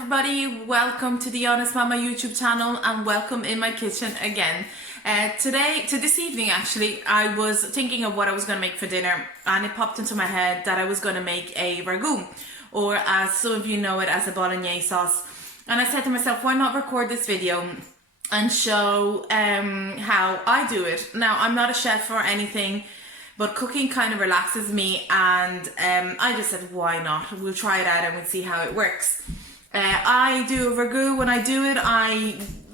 everybody, welcome to the Honest Mama YouTube channel and welcome in my kitchen again. This evening actually, I was thinking of what I was going to make for dinner and it popped into my head that I was going to make a ragu, or as some of you know it as a Bolognese sauce. And I said to myself, why not record this video and show how I do it. Now, I'm not a chef or anything, but cooking kind of relaxes me, and I just said, why not? We'll try it out and we'll see how it works. I do a ragu. When I do it,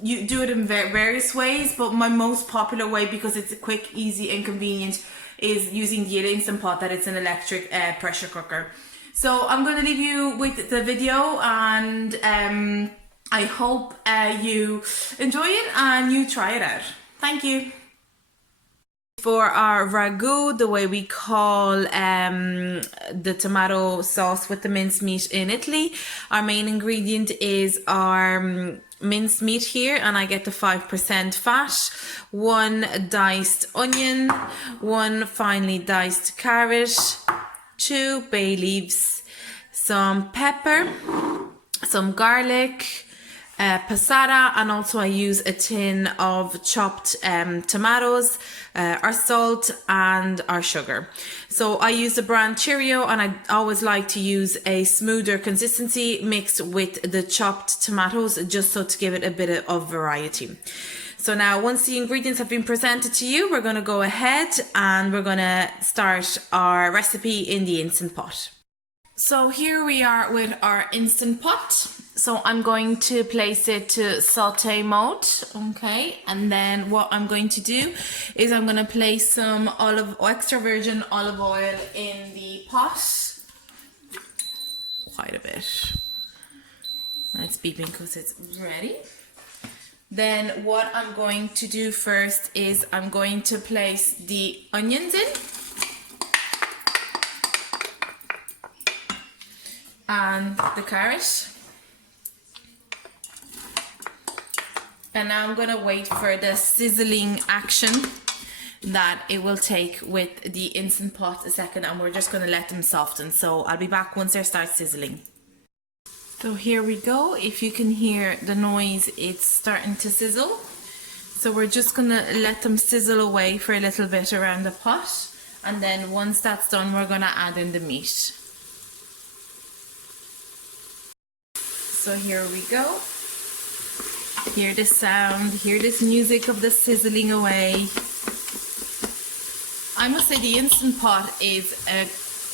you do it in various ways, but my most popular way, because it's quick, easy and convenient, is using the Instant Pot. That it's an electric pressure cooker. So I'm going to leave you with the video, and I hope you enjoy it and you try it out. Thank you. For our ragu, the way we call the tomato sauce with the minced meat in Italy, our main ingredient is our minced meat here, and I get the 5% fat, 1 diced onion, 1 finely diced carrot, 2 bay leaves, some pepper, some garlic, passata, and also I use a tin of chopped tomatoes, our salt and our sugar. So I use the brand Cheerio, and I always like to use a smoother consistency mixed with the chopped tomatoes, just so to give it a bit of variety. So now, once the ingredients have been presented to you, we're going to go ahead and we're going to start our recipe in the Instant Pot. So here we are with our Instant Pot. So I'm going to place it to saute mode, okay? And then what I'm going to do is I'm going to place some extra virgin olive oil in the pot. Quite a bit. It's beeping because it's ready. Then what I'm going to do first is I'm going to place the onions in. And the carrot. And now I'm gonna wait for the sizzling action that it will take with the Instant Pot a second, and we're just gonna let them soften. So I'll be back once they start sizzling. So here we go. If you can hear the noise, it's starting to sizzle. So we're just gonna let them sizzle away for a little bit around the pot, and then once that's done, we're gonna add in the meat. So here we go. Hear the sound, hear this music of the sizzling away. I must say the Instant Pot is a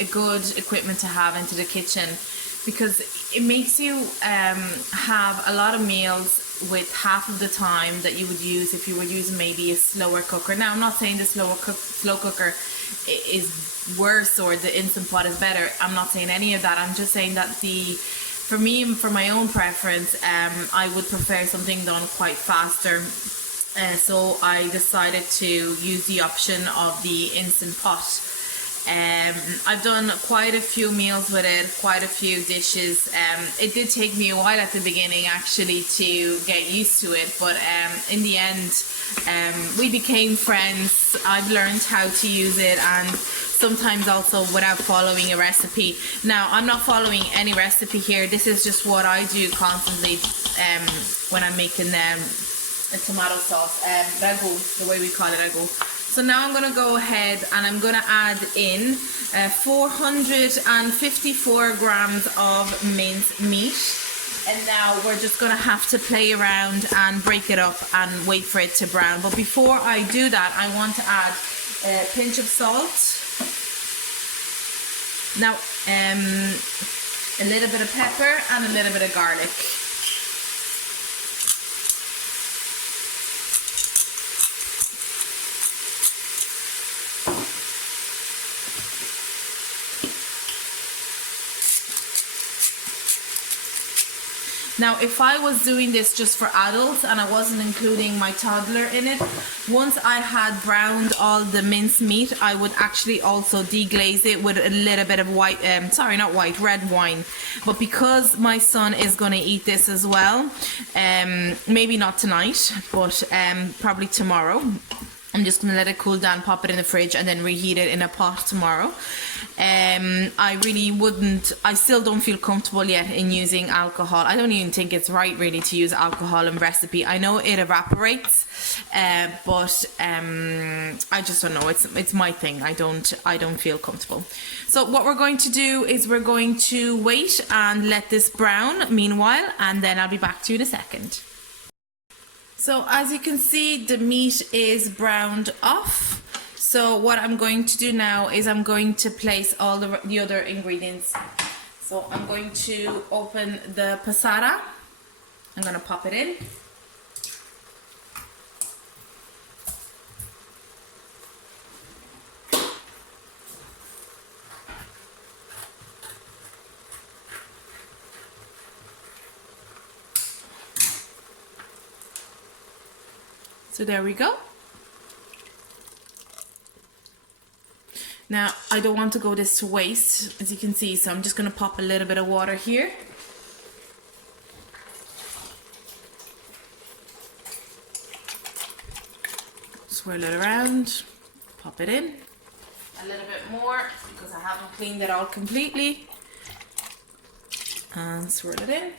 good equipment to have into the kitchen, because it makes you have a lot of meals with half of the time that you would use if you were using maybe a slower cooker. Now, I'm not saying the slow cooker is worse or the Instant Pot is better. I'm not saying any of that. I'm just saying that for me, for my own preference, I would prefer something done quite faster. So I decided to use the option of the Instant Pot. I've done quite a few meals with it, quite a few dishes. It did take me a while at the beginning actually to get used to it, but in the end, we became friends. I've learned how to use it, and sometimes also without following a recipe. Now, I'm not following any recipe here. This is just what I do constantly when I'm making a tomato sauce, ragu, the way we call it, ragu. So now I'm going to go ahead and I'm going to add in 454 grams of minced meat. And now we're just going to have to play around and break it up and wait for it to brown. But before I do that, I want to add a pinch of salt. Now, a little bit of pepper and a little bit of garlic. Now, if I was doing this just for adults and I wasn't including my toddler in it, once I had browned all the minced meat, I would actually also deglaze it with a little bit of red wine. But because my son is going to eat this as well, maybe not tonight, but probably tomorrow, I'm just gonna let it cool down, pop it in the fridge, and then reheat it in a pot tomorrow. I really wouldn't, I still don't feel comfortable yet in using alcohol. I don't even think it's right really to use alcohol in recipe. I know it evaporates, but I just don't know. It's my thing. I don't feel comfortable. So what we're going to do is we're going to wait and let this brown meanwhile, and then I'll be back to you in a second. So as you can see, the meat is browned off. So what I'm going to do now is I'm going to place all the other ingredients. So I'm going to open the passata. I'm going to pop it in. So there we go. Now, I don't want to go this to waste, as you can see, so I'm just going to pop a little bit of water here. Swirl it around, pop it in. A little bit more, because I haven't cleaned it all completely. And swirl it in.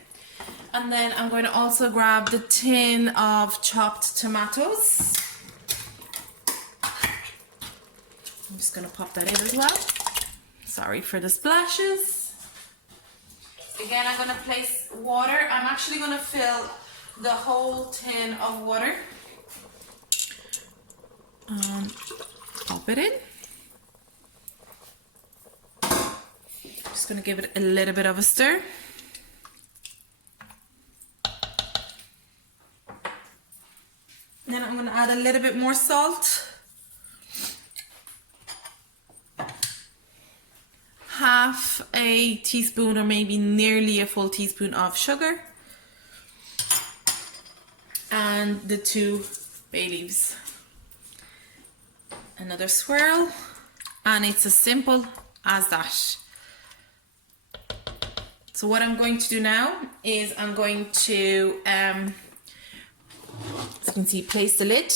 And then I'm going to also grab the tin of chopped tomatoes. I'm just going to pop that in as well. Sorry for the splashes. Again, I'm going to place water. I'm actually going to fill the whole tin of water. Pop it in. Just going to give it a little bit of a stir. Then I'm going to add a little bit more salt. Half a teaspoon or maybe nearly a full teaspoon of sugar. And the 2 bay leaves. Another swirl. And it's as simple as that. So what I'm going to do now is I'm going to, as you can see, place the lid.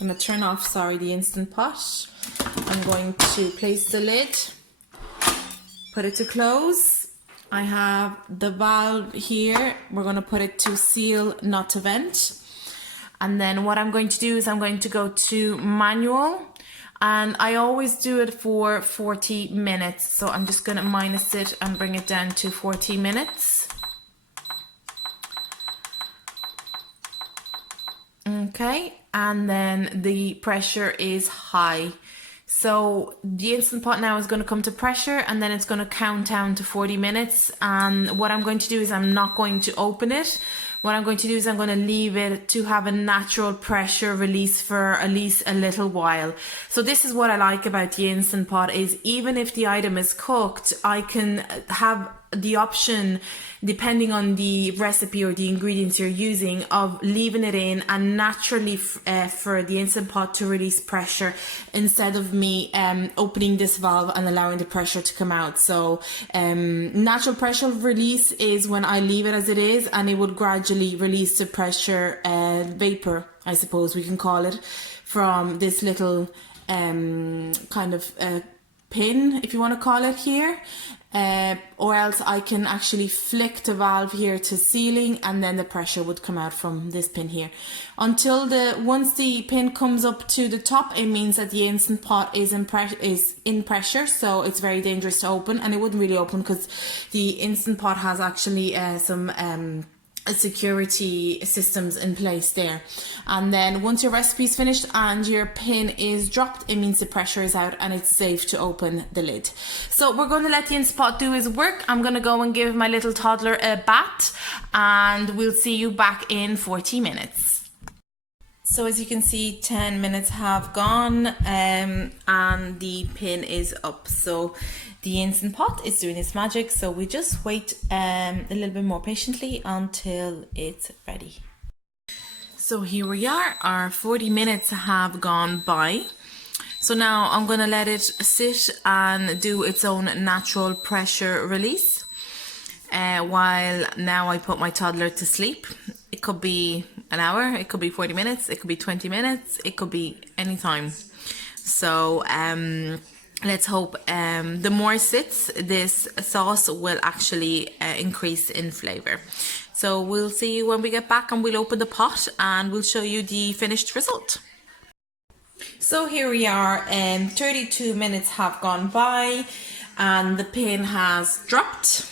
I'm going to turn off, the Instant Pot. I'm going to place the lid, put it to close. I have the valve here. We're going to put it to seal, not to vent. And then what I'm going to do is I'm going to go to manual, and I always do it for 40 minutes. So I'm just going to minus it and bring it down to 40 minutes. Okay, and then the pressure is high. So the Instant Pot now is going to come to pressure, and then it's going to count down to 40 minutes. And what I'm going to do is I'm not going to open it. What I'm going to do is I'm going to leave it to have a natural pressure release for at least a little while. So this is what I like about the Instant Pot, is even if the item is cooked, I can have the option, depending on the recipe or the ingredients you're using, of leaving it in and naturally for the Instant Pot to release pressure, instead of me opening this valve and allowing the pressure to come out. So natural pressure release is when I leave it as it is, and it would gradually release the pressure vapor, I suppose we can call it, from this little kind of pin, if you want to call it here. Or else I can actually flick the valve here to sealing, and then the pressure would come out from this pin here. Once the pin comes up to the top, it means that the Instant Pot is in pressure, so it's very dangerous to open, and it wouldn't really open because the Instant Pot has actually some security systems in place there. And then once your recipe is finished and your pin is dropped, it means the pressure is out and it's safe to open the lid. So we're going to let the Instant Pot do his work. I'm going to go and give my little toddler a bath, and we'll see you back in 40 minutes. So as you can see, 10 minutes have gone and the pin is up. So the Instant Pot is doing its magic, so we just wait a little bit more patiently until it's ready. So here we are, our 40 minutes have gone by. So now I'm going to let it sit and do its own natural pressure release while now I put my toddler to sleep. It could be an hour, it could be 40 minutes, it could be 20 minutes, it could be any time. So let's hope the more it sits, this sauce will actually increase in flavor. So we'll see you when we get back, and we'll open the pot and we'll show you the finished result. So here we are, 32 minutes have gone by and the pin has dropped.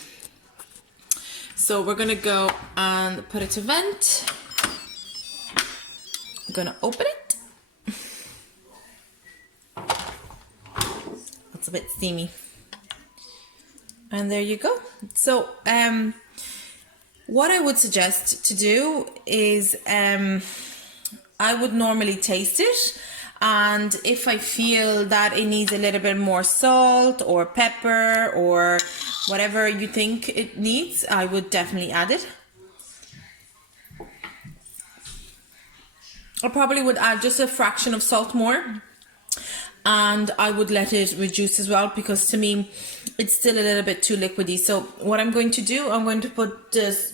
So we're gonna go and put it to vent. I'm gonna open it. It's a bit steamy. And there you go. So what I would suggest to do is I would normally taste it, and if I feel that it needs a little bit more salt or pepper or whatever you think it needs, I would definitely add it. I probably would add just a fraction of salt more, and I would let it reduce as well, because to me it's still a little bit too liquidy. So what I'm going to do, I'm going to put this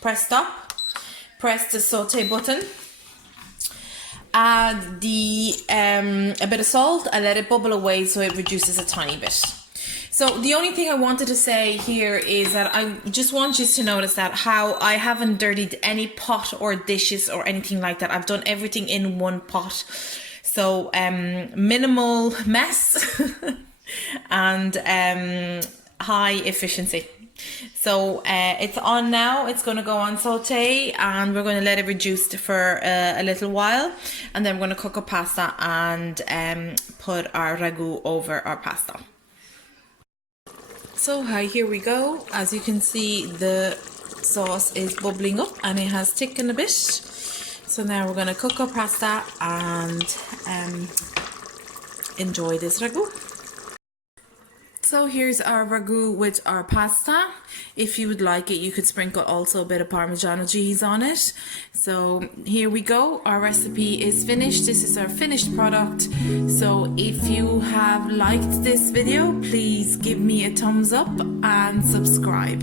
press the saute button, add the a bit of salt, and let it bubble away so it reduces a tiny bit. So the only thing I wanted to say here is that I just want you to notice that how I haven't dirtied any pot or dishes or anything like that. I've done everything in one pot. So minimal mess and high efficiency. So it's on now. It's going to go on saute, and we're going to let it reduce for a little while, and then we're going to cook our pasta and put our ragu over our pasta. So here we go. As you can see, the sauce is bubbling up and it has thickened a bit. So now we're going to cook our pasta and enjoy this ragu. So here's our ragu with our pasta. If you would like it, you could sprinkle also a bit of Parmigiano cheese on it. So here we go. Our recipe is finished. This is our finished product. So if you have liked this video, please give me a thumbs up and subscribe.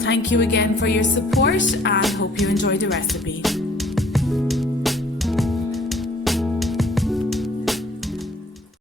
Thank you again for your support, and hope you enjoy the recipe.